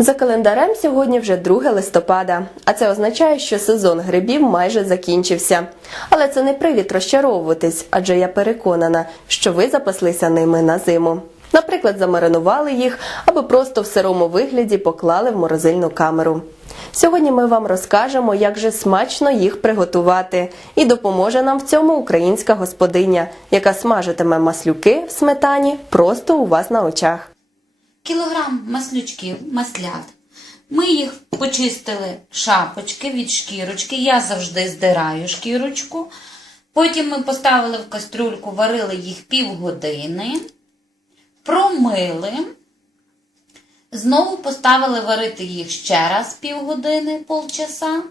За календарем сьогодні вже 2 листопада, а це означає, що сезон грибів майже закінчився. Але це не привід розчаровуватись, адже я переконана, що ви запаслися ними на зиму. Наприклад, замаринували їх або просто в сирому вигляді поклали в морозильну камеру. Сьогодні ми вам розкажемо, як же смачно їх приготувати, і допоможе нам в цьому українська господиня, яка смажитиме маслюки в сметані просто у вас на очах. Кілограм маслючків, маслят. Ми їх почистили шапочки від шкірочки. Я завжди здираю шкірочку. Потім ми поставили в кастрюльку, варили їх півгодини, промили. Знову поставили варити їх ще раз півгодини, полчаса.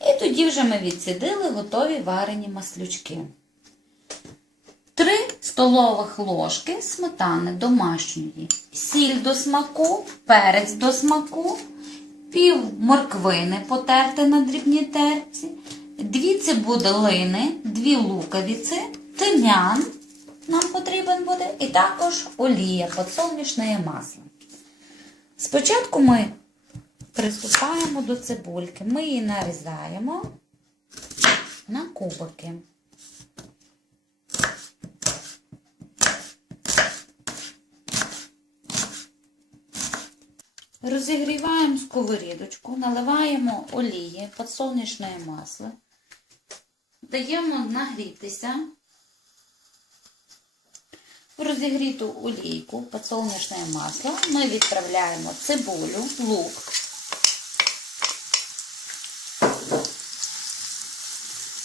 І тоді вже ми відсідили готові варені маслючки. 3 столових ложки сметани домашньої, сіль до смаку, перець до смаку, пів морквини потерти на дрібній терці, 2 цибулини, 2 луковиці, тим'ян нам потрібен буде, і також олія, подсолнечне масло. Спочатку ми приступаємо до цибульки. Ми її нарізаємо на кубики. Розігріваємо сковорідочку, наливаємо олії, подсолнечне масло, даємо нагрітися. В розігріту олійку, подсолнечне масло ми відправляємо цибулю, лук.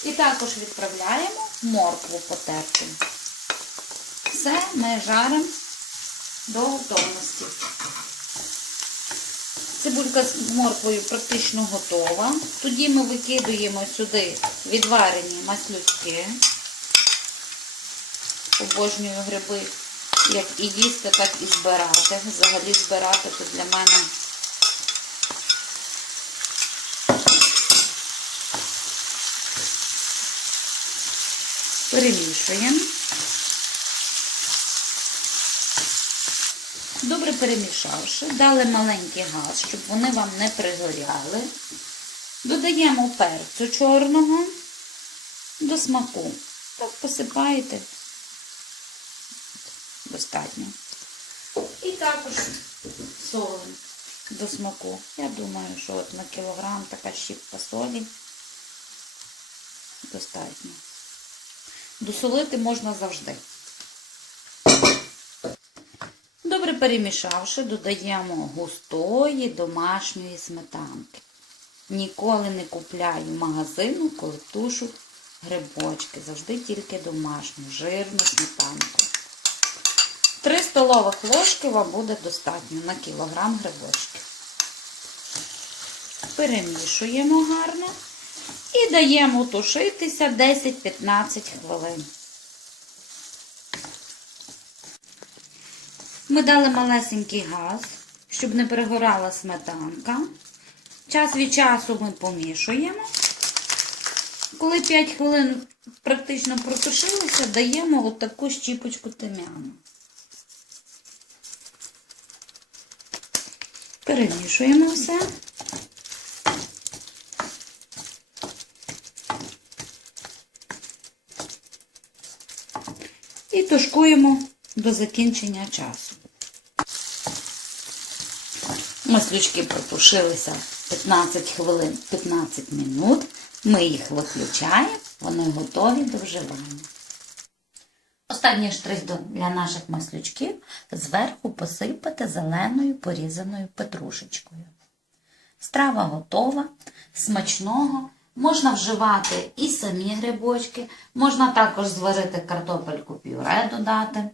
І також відправляємо моркву потерту. Все ми жаримо до готовності. Цибулька з морквою практично готова. Тоді ми викидуємо сюди відварені маслючки. Обожнюю гриби, як і їсти, так і збирати. Взагалі збирати то для мене перемішуємо. Добре перемішавши, дали маленький газ, щоб вони вам не пригоряли. Додаємо перцю чорного до смаку. Так посипаєте достатньо. І також солимо до смаку. Я думаю, що от на кілограм така щіпка солі достатньо. Досолити можна завжди. Добре перемішавши, додаємо густої домашньої сметанки. Ніколи не купляю магазину, коли тушу грибочки. Завжди тільки домашню, жирну сметанку. 3 столових ложки вам буде достатньо на кілограм грибочків. Перемішуємо гарно і даємо тушитися 10-15 хвилин. Ми дали малесенький газ, щоб не перегорала сметанка. Час від часу ми помішуємо. Коли 5 хвилин практично протушилося, даємо отаку щіпочку тим'яну. Перемішуємо все. І тушкуємо до закінчення часу. Маслючки протушилися 15 хвилин, 15 минут. Ми їх виключаємо, вони готові до вживання. Останній штрих для наших маслючків зверху посипати зеленою порізаною петрушечкою. Страва готова, смачного. Можна вживати і самі грибочки, можна також зварити картопельку пюре додати.